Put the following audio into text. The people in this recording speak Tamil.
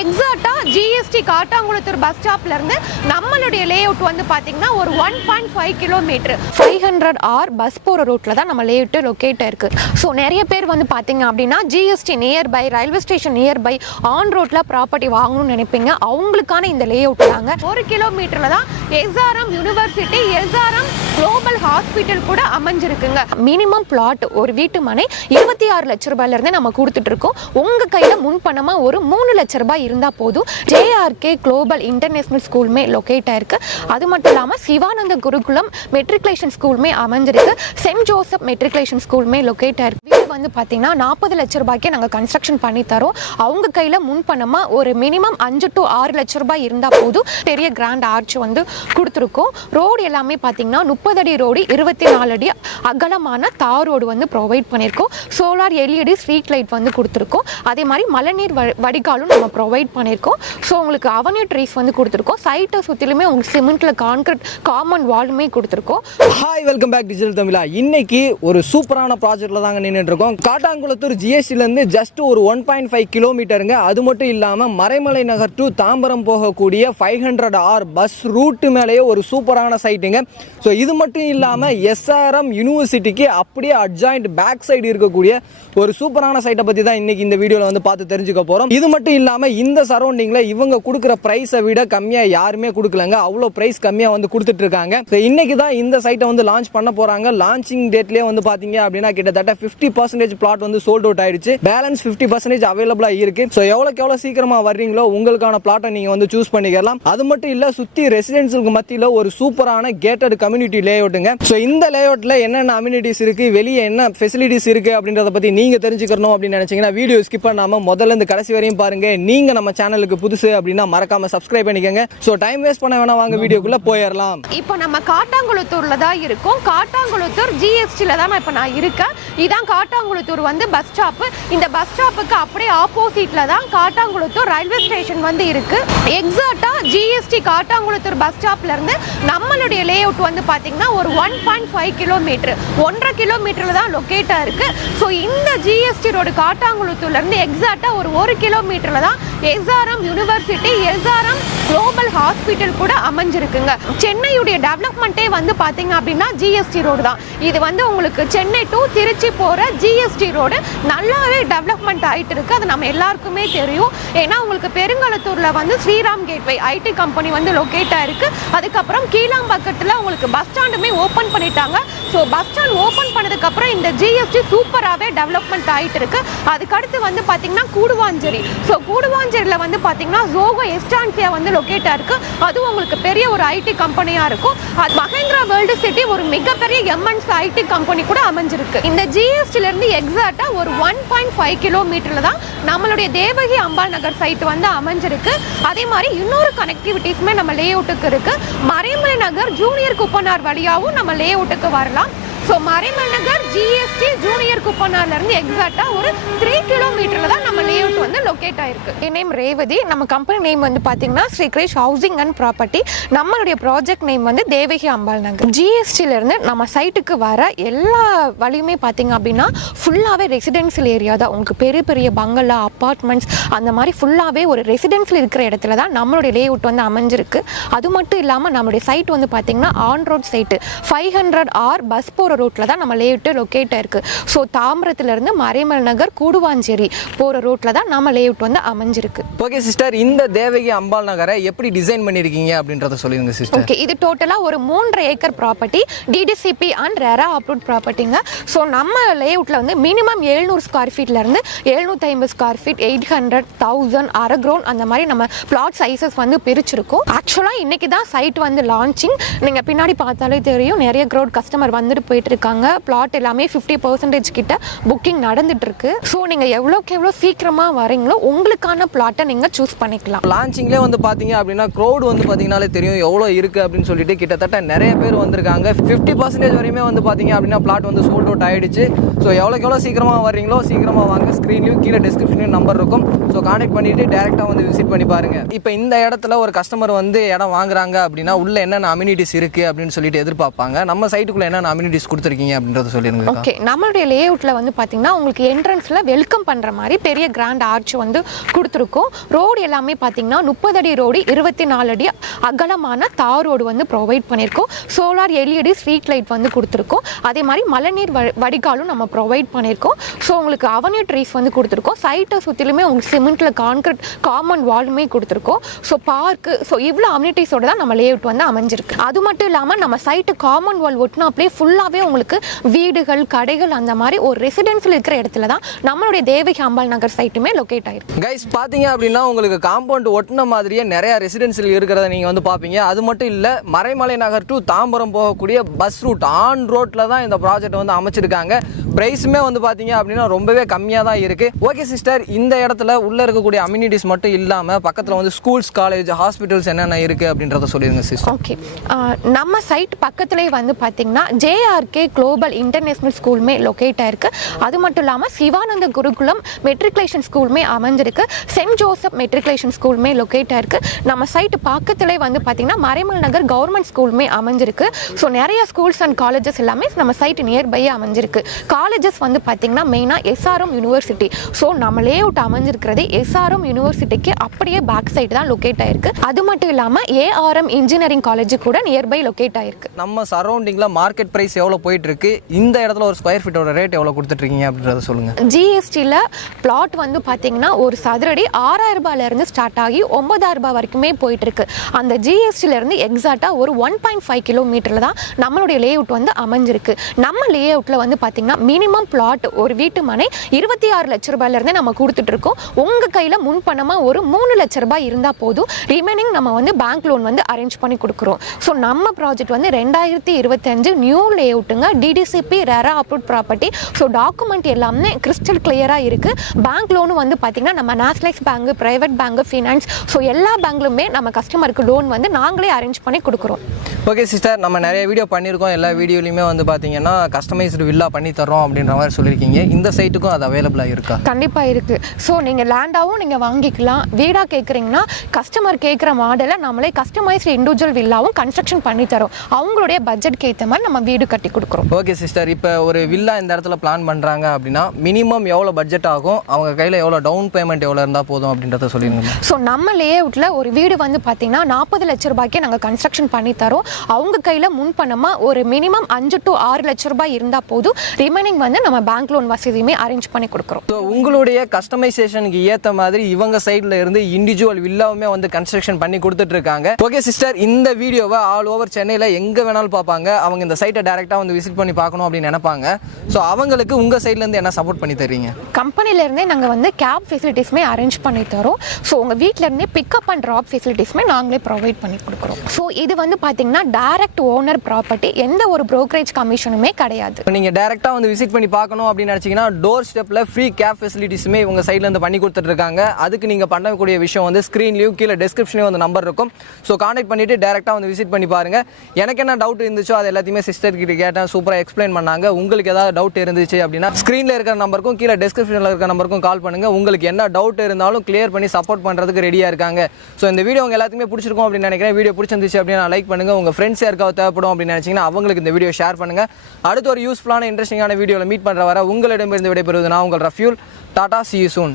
எக்ஸாக்டா ஜிஎஸ்டி காட்டாங்குளத்தூர் பஸ் ஸ்டாப்ல இருந்து நம்மளுடைய லேஅவுட் வந்து பாத்தீங்கன்னா ஒரு 1.5 கிலோமீட்டர் 500R பஸ் போற ரோட்ல தான் நம்ம லேஅவுட் லொகேட் இருக்கு. ஸோ நிறைய பேர் வந்து பாத்தீங்க அப்படின்னா GST nearby, railway station nearby, on ரோட்ல ப்ராப்பர்ட்டி வாங்கணும்னு நினைப்பீங்க. அவங்களுக்கான இந்த லேஅவுட் தாங்க. 1 கிலோமீட்டர்ல தான் SRM university, SRM global hospital கூட அமைஞ்சிருக்குங்க. மினிமம் பிளாட் ஒரு வீட்டு மனை 26 லட்சம் ரூபாயில இருந்து நம்ம கொடுத்துட்டு இருக்கோம். உங்க கையில முன்பணமா ஒரு 3 லட்சம் ரூபாய் இருந்தா போதும். ஜேஆர்கே குளோபல் இன்டர்நேஷனல் ஸ்கூலுமே லொகேட் ஆயிருக்கு. அது மட்டும் இல்லாம சிவானந்த குருகுலம் மெட்ரிகுலேஷன் ஸ்கூலுமே அமைஞ்சிருக்கு. சென்ட் ஜோசப் மெட்ரிகுலேஷன் ஸ்கூலுமே லொகேட் ஆயிருக்கு. வீடு வந்து பாத்தீங்கன்னா 40 லட்சம் ரூபாய்க்கே நாங்க கன்ஸ்ட்ரக்ஷன் பண்ணி தரோம். அவங்க கையில முன்பணமா ஒரு மினிமம் 5 to 6 லட்சம் ரூபாய் இருந்தா போதும். பெரிய கிராண்ட் ஆர்ச் வந்து கொடுத்துருக்கோம். ரோடு எல்லாமே பாத்தீங்கன்னா 30 அடி ரோடு, 24 அடி அகலமான தார் ரோடு வந்து ப்ரொவைட் பண்ணியிருக்கோம். சோலார் எல்இடி ஸ்ட்ரீட் லைட் வந்து கொடுத்துருக்கோம். அதே மாதிரி மழைநீர் வடிகாலும் நம்ம ப்ரொவைட் பண்ணியிருக்கோம். ஸோ உங்களுக்கு அவென்யூ ட்ரீஸ் வந்து கொடுத்துருக்கோம். சைட்டை சுற்றிலுமே உங்களுக்கு சிமெண்ட்ல கான்கிரீட் காமன் வால்மே கொடுத்துருக்கோம். ஹாய், வெல்கம் பேக் டிஜிட்டல் தமிழா. இன்னைக்கு ஒரு சூப்பரான ப்ராஜெக்ட்ல தாங்க நின்றுட்டு இருக்கோம். காட்டாங்குளத்தூர் ஜிஎஸ்டிலேருந்து ஜஸ்ட் ஒரு 1.5 கிலோமீட்டருங்க. அது மட்டும் இல்லாமல் மறைமலை நகர் டு தாம்பரம் போகக்கூடிய 500R பஸ் ரூட்டு மேலேயே ஒரு சூப்பரான சைட்டுங்க. ஸோ இது மட்டும் இல்லாமல் எஸ்ஆர்எம் யூனிவர்சிட்டிக்கு அப்படியே அட்ஜாயிண்ட் பேக் சைடு இருக்கக்கூடிய ஒரு சூப்பரான சைட்டை பற்றி தான் இன்னைக்கு இந்த வீடியோவில் வந்து பார்த்து தெரிஞ்சுக்க போகிறோம். இது மட்டும் இல்லாமல் இந்த சரௌண்டிங்கில் இவங்க கொடுக்குற ப்ரைஸை விட கம்மியாக யாருமே கொடுக்கலங்க. அவ்வளோ ப்ரைஸ் கம்மியாக வந்து கொடுத்துட்டு இருக்காங்க. ஸோ இன்னைக்கு தான் இந்த சைட்டை வந்து லான்ச் பண்ண போகிறாங்க. லான்ச்சிங் டேட்லேயே வந்து பார்த்தீங்க அப்படின்னா கிட்டத்தட்ட 50% பிளாட் வந்து சோல்ட் அவுட் ஆயிடுச்சு. பேலன்ஸ் 50% அவைலபிளாக இருக்கு. ஸோ எவ்வளோ சீக்கிரமாக வர்றீங்களோ உங்களுக்கான பிளாட்டை நீங்கள் வந்து சூஸ் பண்ணிக்கலாம். அது மட்டும் இல்லை, சுற்றி ரெசிடென்சியலுக்கு மத்தியில் ஒரு சூப்பரான கேட்டட் கம்யூனிட்டி லேஅவுட்டுங்க. ஸோ இந்த லேஅவுட்டில் என்னென்ன அம்யூனிட்டிஸ் இருக்கு, வெளியே என்ன ஃபெசிலிட்டிஸ் இருக்கு அப்படின்றத பற்றி நீங்க தெரிஞ்சுக்கணும் அப்படின்னு நினைச்சீங்கன்னா வீடியோ ஸ்கிப் பண்ணாம முதல்ல இருந்து கடைசி வரையும் பாருங்க. நீங்க நம்ம சேனலுக்கு புதுசு அப்படின்னா மறக்காம சப்ஸ்கிரைப் பண்ணிக்கங்க. சோ டைம் வேஸ்ட் பண்ண வேணாம், வாங்க வீடியோக்குள்ள போயிடலாம். இப்போ நம்ம காட்டாங்குளத்தூர்ல தான் இருக்கோம். காட்டாங்குளத்தூர் ஜிஎஸ்டில தான் இப்போ நான் இருக்கேன். இதான் காட்டாங்குளத்தூர் வந்து பஸ் ஸ்டாப். இந்த பஸ் ஸ்டாப்புக்கு அப்படியே ஆப்போசிட்ல தான் காட்டாங்குளத்தூர் ரயில்வே ஸ்டேஷன் வந்து இருக்கு. எக்ஸாக்டா ஜிஎஸ்டி காட்டாங்குளத்தூர் பஸ் ஸ்டாப்ல இருந்து நம்மளுடைய லேஅவுட் வந்து பாத்தீங்கன்னா ஒரு 1.5 கிலோமீட்டர் 1.5 கிலோமீட்டர்ல தான் லொகேட் இருக்கு. ஸோ இந்த ஜிஎஸ்டி ரோடு காட்டாங்குளத்தூர்ல இருந்து எக்ஸாக்டா ஒரு 1 கிலோமீட்டர்ல தான் SRM university, SRM global hospital கூட அமைஞ்சிருக்குங்க. சென்னையுடைய டெவலப்மெண்ட்டே வந்து பாத்தீங்க அப்படின்னா ஜிஎஸ்டி ரோடு தான். இது வந்து உங்களுக்கு சென்னை டு திருச்சி போற ஜிஎஸ்டி ரோடு நல்லாவே டெவலப்மெண்ட் ஆயிட்டு இருக்கு. அது நம்ம எல்லாருக்குமே தெரியும். ஏன்னா உங்களுக்கு பெருங்கலத்தூர்ல வந்து ஸ்ரீராம் கேட்வே ஐடி கம்பெனி வந்து லொகேட் ஆயிருக்கு. அதுக்கப்புறம் கீழாம்பாக்கத்துல உங்களுக்கு பஸ் ஸ்டாண்டுமே ஓபன் பண்ணிட்டாங்க. ஸோ பஸ் ஸ்டாண்ட் ஓபன் பண்ணதுக்கு அப்புறம் இந்த ஜிஎஸ்டி சூப்பராகவே டெவலப்மெண்ட் ஆகிட்டு இருக்கு. அதுக்கடுத்து வந்து பார்த்தீங்கன்னா கூடுவாஞ்சேரி. ஸோ கூடுவாஞ்சேரியில் வந்து பார்த்தீங்கன்னா ஜோகோ எஸ்டான்சியா வந்து லொகேட்டாக இருக்கு. அதுவும் உங்களுக்கு பெரிய ஒரு ஐடி கம்பெனியாக இருக்கும். அது மஹேந்திரா வேர்ல்டு சிட்டி ஒரு மிகப்பெரிய எம்என்சி ஐடி கம்பெனி கூட அமைஞ்சிருக்கு. இந்த ஜிஎஸ்டிலேருந்து எக்ஸாக்டாக ஒரு 1.5 கிலோமீட்டரில் தான் நம்மளுடைய தேவகி அம்பாள் நகர் சைட் வந்து அமைஞ்சிருக்கு. அதே மாதிரி இன்னொரு கனெக்டிவிட்டிஸுமே நம்ம லேஅவுட்டுக்கு இருக்கு. மறைமலை நகர் ஜூனியர் குப்பனார் வழியாகவும் நம்ம லேஅவுட்டுக்கு வரலாம். ஸோ மறைமலை நகர் ஜிஎஸ்டி ஜூனியர் குப்பனார்ல இருந்து எக்ஸாக்டா ஒரு 3 கிலோமீட்டர்ல தான் நம்ம லேஅவுட் வந்து லொகேட் ஆயிருக்கு. என் நேம் ரேவதி. நம்ம கம்பெனி நேம் வந்து பாத்தீங்கன்னா Sri grace housing and property. நம்மளுடைய ப்ராஜெக்ட் நேம் வந்து தேவகி அம்பாள் நகர். ஜிஎஸ்டில இருந்து நம்ம சைட்டுக்கு வர எல்லா வழியுமே பாத்தீங்க அப்படின்னா ஃபுல்லாவே ரெசிடென்சியல் ஏரியா தான். உங்களுக்கு பெரிய பெரிய பங்களா, அப்பார்ட்மெண்ட்ஸ் அந்த மாதிரி ஃபுல்லாவே ஒரு ரெசிடென்சியல் இருக்கிற இடத்துல தான் நம்மளுடைய லேஅவுட் வந்து அமைஞ்சிருக்கு. அது மட்டும் இல்லாம நம்மளுடைய சைட் வந்து பாத்தீங்கன்னா on road site 500R bus போற ரோட்ல தான் நம்ம லேஅவுட் லொகேட் ஆயிருக்கு. ஸோ தாம்பரத்துல இருந்து மறைமலை நகர் கூடுவாஞ்சேரி போற ரோட்ல தான் நம்ம லேஅவுட் வந்து அமைஞ்சிருக்கு. ஓகே சிஸ்டர், இந்த தேவகி அம்பாள் நகரை எப்படி டிசைன் பண்ணிருக்கீங்க அப்படின்றத சொல்லுங்க சிஸ்டர். ஓகே, இது டோட்டலா ஒரு 3.5 acre property, DTCP and RERA approved ப்ராப்பர்ட்டிங்க. ஸோ நம்ம லேஅவுட்ல வந்து மினிமம் 700 ஸ்கொயர் ஃபீட்ல இருந்து 750 ஸ்கொயர் ஃபீட், 800, 1000, அரை கிரவுண்ட் அந்த மாதிரி நம்ம பிளாட் சைசஸ் வந்து பிரிச்சிருக்கோம். ஆக்சுவலா இன்னைக்கு தான் சைட் வந்து லான்ச்சிங். நீங்க பின்னாடி பார்த்தாலே தெரியும், நிறைய கிரவுண்ட் கஸ்டமர் வந்துட்டு போயிட்டு இருக்காங்க. பிளாட் எல்லாமே 50% கிட்ட புக்கிங் நடந்துட்டு இருக்கு. ஸோ நீங்க எவ்வளோக்கு எவ்வளோ சீக்கிரமா வரீங்களோ உங்களுக்கான பிளாட்டை நீங்க சூஸ் பண்ணிக்கலாம். லான்ச்சிங்லேயே வந்து பாத்தீங்க அப்படின்னா க்ரௌட் வந்து பாத்தீங்கன்னாலே தெரியும் எவ்வளோ இருக்கு அப்படின்னு சொல்லிட்டு கிட்டத்தட்ட நிறைய பேர் வந்திருக்காங்க. 50% வரையுமே வந்து பாத்தீங்க அப்படின்னா பிளாட் வந்து சோல்ட் அவுட் ஆயிடுச்சு. ஸோ எவ்வளோக்கு எவ்வளோ சீக்கிரமா வர்றீங்களோ சீக்கிரமா வாங்க. ஸ்க்ரீன்லையும் கீழே டிஸ்கிரிப்ஷன்லையும் நம்பர் இருக்கும். ஸோ கான்டாக்ட் பண்ணிட்டு டேரெக்டாக வந்து விசிட் பண்ணி பாருங்க. இப்போ இந்த இடத்துல ஒரு கஸ்டமர் வந்து இடம் வாங்குறாங்க அப்படின்னா உள்ள என்னென்ன அம்யூனிட்டிஸ் இருக்கு அப்படின்னு சொல்லிட்டு எதிர்பார்ப்பாங்க. நம்ம சைட்டுக்குள்ள என்னென்ன அம்யூனிட்டிஸ் கொடுத்துருக்கீங்க அப்படின்றத சொல்லிருங்க. ஓகே, நம்மளுடைய லேஅவுட்ல வந்து பாத்தீங்கன்னா உங்களுக்கு என்ட்ரன்ஸ்ல வெல்கம் பண்ற மாதிரி பெரிய கிராண்ட் ஆர்ச் வந்து கொடுத்துருக்கோம். ரோடு எல்லாமே பாத்தீங்கன்னா 30 அடி ரோடு, 24 அடி அகலமான தார் ரோடு வந்து ப்ரொவைட் பண்ணியிருக்கோம். சோலார் LED ஸ்ட்ரீட் லைட் வந்து கொடுத்துருக்கோம். அதே மாதிரி மழைநீர் வடிகாலும் நம்ம ப்ரொவைட் பண்ணியிருக்கோம். ஸோ உங்களுக்கு அவென்யூ ட்ரீஸ் வந்து கொடுத்துருக்கோம். சைட்டை சுற்றிலுமே உங்களுக்கு சிமெண்ட்ல கான்கிரீட் காமன் வாலுமே கொடுத்துருக்கோம். ஸோ பார்க்கு, ஸோ இவ்வளோ அம்யூனிட்டிஸோட தான் நம்ம லேஅவுட் வந்து அமைஞ்சிருக்கு. அது மட்டும் இல்லாமல் நம்ம சைட்டு காமன் வால் ஒட்டினாப்லேயே ஃபுல்லாகவே உங்களுக்கு வீடுகள், கடைகள், அந்த மாதிரி ஒரு ரெசிடென்சியல் இருக்கிற இடத்துல தான் நம்மளுடைய தேவகி அம்பாள் நகர் சைட்டுமே லொக்கேட் ஆயிருக்கு. கைஸ் பார்த்தீங்க அப்படின்னா உங்களுக்கு காம்பவுண்ட் ஒட்டின மாதிரியே நிறைய ரெசிடென்சியல் இருக்கிறத நீங்கள் வந்து பார்ப்பீங்க. அது மட்டும் இல்லை, மறைமலை நகர் டு தாம்பரம் போகக்கூடிய பஸ் ரூட் ஆன் ரோட்டில் தான் இந்த ப்ராஜெக்ட் வந்து அமைச்சிருக்காங்க. ப்ரைஸுமே வந்து பார்த்தீங்க அப்படின்னா ரொம்பவே கம்மியாக தான் இருக்குது. ஓகே சிஸ்டர், இந்த இடத்துல உள்ளே இருக்கக்கூடிய அம்யூனிட்டிஸ் மட்டும் இல்லாமல் பக்கத்தில் வந்து ஸ்கூல்ஸ், காலேஜ், ஹாஸ்பிட்டல்ஸ் என்னென்ன இருக்குது அப்படின்றத சொல்லிடுங்க சிஸ்டர். ஓகே, நம்ம சைட் பக்கத்துலேயே வந்து பார்த்தீங்கன்னா JRK குளோபல் இன்டர்நேஷ்னல் ஸ்கூலுமே லொக்கேட் ஆயிருக்கு. அது மட்டும் இல்லாமல் சிவானந்த குருகுலம் மெட்ரிகுலேஷன் ஸ்கூலுமே அமைஞ்சிருக்கு. சென்ட் ஜோசப் மெட்ரிகுலேஷன் ஸ்கூலுமே லொக்கேட் ஆயிருக்கு. நம்ம சைட்டு பக்கத்துலேயே வந்து பார்த்தீங்கன்னா மறைமல் நகர் கவர்மெண்ட் ஸ்கூலுமே அமைஞ்சிருக்கு. ஸோ நிறைய ஸ்கூல்ஸ் அண்ட் காலேஜஸ் எல்லாமே நம்ம சைட் நியர்பையே அமைஞ்சிருக்கு. காலேஜஸ் வந்து பார்த்தீங்கன்னா மெயினாக SRM யூனிவர்சிட்டி. ஸோ நம்ம லேஅவுட் அமைஞ்சிருக்கிறது SRM யூனிவர்சிட்டிக்கு அப்படியே பேக் சைடு தான் லொக்கேட் ஆயிருக்கு. அது மட்டும் இல்லாமல் ARM இன்ஜினியரிங் காலேஜ் கூட நியர்பை லொக்கேட் ஆயிருக்கு. நம்ம சரௌண்டிங்கில் மார்க்கெட் ப்ரைஸ் எவ்வளோ போயிட்டு இருக்கு, இந்த இடத்துல ஒரு ஸ்கொயர் ஃபீட்டோட ரேட் எவ்வளோ கொடுத்துட்ருக்கீங்க அப்படின்றத சொல்லுங்கள். GSTல பிளாட் வந்து பார்த்தீங்கன்னா ஒரு சதுரடி 6000 ரூபாயிலிருந்து ஸ்டார்ட் ஆகி 9000 ரூபாய் வரைக்குமே போயிட்டு இருக்கு. அந்த GSTலேருந்து எக்ஸாக்டாக ஒரு 1.5 கிலோமீட்டரில் தான் நம்மளுடைய லேஅவுட் வந்து அமைஞ்சிருக்கு. நம்ம லேஅவுட்டில் வந்து பார்த்தீங்கன்னா மினிமம் பிளாட் ஒரு வீட்டு மனை 26 லட்ச ரூபாயிலிருந்தே நம்ம கொடுத்துட்டு இருக்கோம். உங்கள் கையில் முன்பணமாக ஒரு 3 லட்ச ரூபாய் இருந்தால் போதும். ரிமைனிங் நம்ம வந்து பேங்க் லோன் வந்து அரேஞ்ச் பண்ணி கொடுக்குறோம். ஸோ நம்ம ப்ராஜெக்ட் வந்து 2025 நியூ லேஅவுட்டுங்க. DDCP RERA approve property. So document எல்லாமே கிறிஸ்டல் கிளியராக இருக்குது. பேங்க் லோனும் வந்து பார்த்தீங்கன்னா நம்ம nationalise bank, private bank, finance, so எல்லா பேங்க்லுமே நம்ம கஸ்டமருக்கு லோன் வந்து நாங்களே அரேஞ்ச் பண்ணி கொடுக்குறோம். ஓகே சிஸ்டர், நம்ம நிறைய வீடியோ பண்ணியிருக்கோம். எல்லா வீடியோலையுமே வந்து பார்த்தீங்கன்னா கஸ்டமைஸ்டு வில்லா பண்ணி தரோம் அப்படின்ற மாதிரி சொல்லியிருக்கீங்க. இந்த சைட்டுக்கும் அது அவைலபிளாக இருக்கா? கண்டிப்பாக இருக்குது. ஸோ நீங்கள் லேண்டாகவும் நீங்கள் வாங்கிக்கலாம். வீடாக கேட்குறீங்கன்னா கஸ்டமர் கேட்குற மாடலை நம்மளே கஸ்டமைஸ்டு இண்டிவிஜுவல் வில்லாவும் கன்ஸ்ட்ரக்ஷன் பண்ணி தரோம். அவங்களுடைய பட்ஜெட்க்கு ஏற்ற மாதிரி நம்ம வீடு கட்டி கொடுக்குறோம். ஓகே சிஸ்டர், இப்போ ஒரு வில்லா இந்த இடத்துல பிளான் பண்ணுறாங்க அப்படின்னா மினிமம் எவ்வளோ பட்ஜெட் ஆகும், அவங்க கையில் எவ்வளோ டவுன் பேமெண்ட் எவ்வளோ இருந்தால் போதும் அப்படின்றத சொல்லிடுங்க. ஸோ நம்ம லேஅவுட்டில் ஒரு வீடு வந்து பார்த்தீங்கன்னா 40 லட்ச ரூபாய்க்கே நாங்கள் கன்ஸ்ட்ரக்ஷன் பண்ணி தரோம். அவங்க கையில் முன்பணமாக ஒரு மினிமம் 5 to 6 லட்ச ரூபாய் இருந்தால் போதும். ரிமைனிங் வந்து நம்ம பேங்க் லோன் வசதியுமே அரேஞ்ச் பண்ணி கொடுக்குறோம். ஸோ உங்களுடைய கஸ்டமைசேஷனுக்கு ஏற்ற மாதிரி இவங்க சைடில் இருந்து இண்டிவிஜுவல் வில்லாவுமே வந்து கன்ஸ்ட்ரக்ஷன் பண்ணி கொடுத்துட்டு இருக்காங்க. ஓகே சிஸ்டர், இந்த வீடியோவை ஆல் ஓவர் சென்னையில் எங்கே வேணாலும் பார்ப்பாங்க. அவங்க இந்த சைட்டை டேரெக்டாக வந்து விசிட் பண்ணி பார்க்கணும் அப்படின்னு நினைப்பாங்க. ஸோ அவங்களுக்கு உங்கள் சைட்லேருந்து என்ன சப்போர்ட் பண்ணி தருவீங்க? கம்பெனிலேருந்தே நாங்கள் வந்து கேப் ஃபெசிலிட்டிஸுமே அரேஞ்ச் பண்ணி தரோம். ஸோ உங்கள் வீட்டிலேருந்தே பிக்கப் அண்ட் ட்ராப் ஃபெசிலிட்டிஸுமே நாங்களே ப்ரொவைட் பண்ணி கொடுக்குறோம். ஸோ இது வந்து பார்த்தீங்கன்னா டைரக்ட் ஓனர் ப்ராப்பர்ட்டி, எந்த ஒரு ப்ரோக்கரேஜ் கமிஷனுமே கிடையாது. நீங்கள் டேரெக்டாக வந்து விசிட் பண்ணி பார்க்கணும் அப்படின்னு நினச்சிங்கன்னா டோர் ஸ்டெப்பில் ஃப்ரீ கேப் ஃபெசிலிட்டிஸுமே இவங்க சைட்லேருந்து பண்ணி கொடுத்துட்ருக்காங்க. அதுக்கு நீங்கள் பண்ணக்கூடிய விஷயம் வந்து ஸ்க்ரீன்லேயும் கீழே டிஸ்கிரிப்ஷன்லேயும் வந்து நம்பர் இருக்கும். ஸோ கான்டாக்ட் பண்ணிவிட்டு டேரெக்டாக வந்து விசிட் பண்ணி பாருங்கள். எனக்கு என்ன டவுட் இருந்துச்சோ அது எல்லாத்தையுமே சிஸ்டர் கிட்ட கேட்டேன், சூப்பராக எக்ஸ்பிளைன் பண்ணாங்க. உங்களுக்கு ஏதாவது டவுட் இருந்துச்சு அப்படின்னா ஸ்க்ரீனில் இருக்கிற நம்பருக்கும் கீழே டிஸ்கிரிப்ஷனில் இருக்கிற நம்பருக்கும் கால் பண்ணுங்கள். உங்களுக்கு என்ன டவுட் இருந்தாலும் கிளியர் பண்ணி சப்போர்ட் பண்ணுறதுக்கு ரெடியாக இருக்காங்க. ஸோ இந்த வீடியோ உங்கள் எல்லாத்துக்குமே பிடிச்சிருக்கும் அப்படின்னு நினைக்கிறேன். வீடியோ பிடிச்சிருந்துச்சு அப்படின்னா லைக் பண்ணுங்கள். உங்கள் ஃப்ரெண்ட்ஸ் யாருக்காவது தேவைப்படும் அப்படின்னு நினச்சிங்கன்னா அவங்களுக்கு இந்த வீடியோ ஷேர் பண்ணுங்கள். அடுத்து ஒரு யூஸ்ஃபுல்லான இன்ட்ரெஸ்டிங்கான வீடியோவில் மீட் பண்ணுற வர உங்களிடமிருந்து விடைபெறுவது நான் உங்கள் ரஃப்யூல். Tata, see you soon.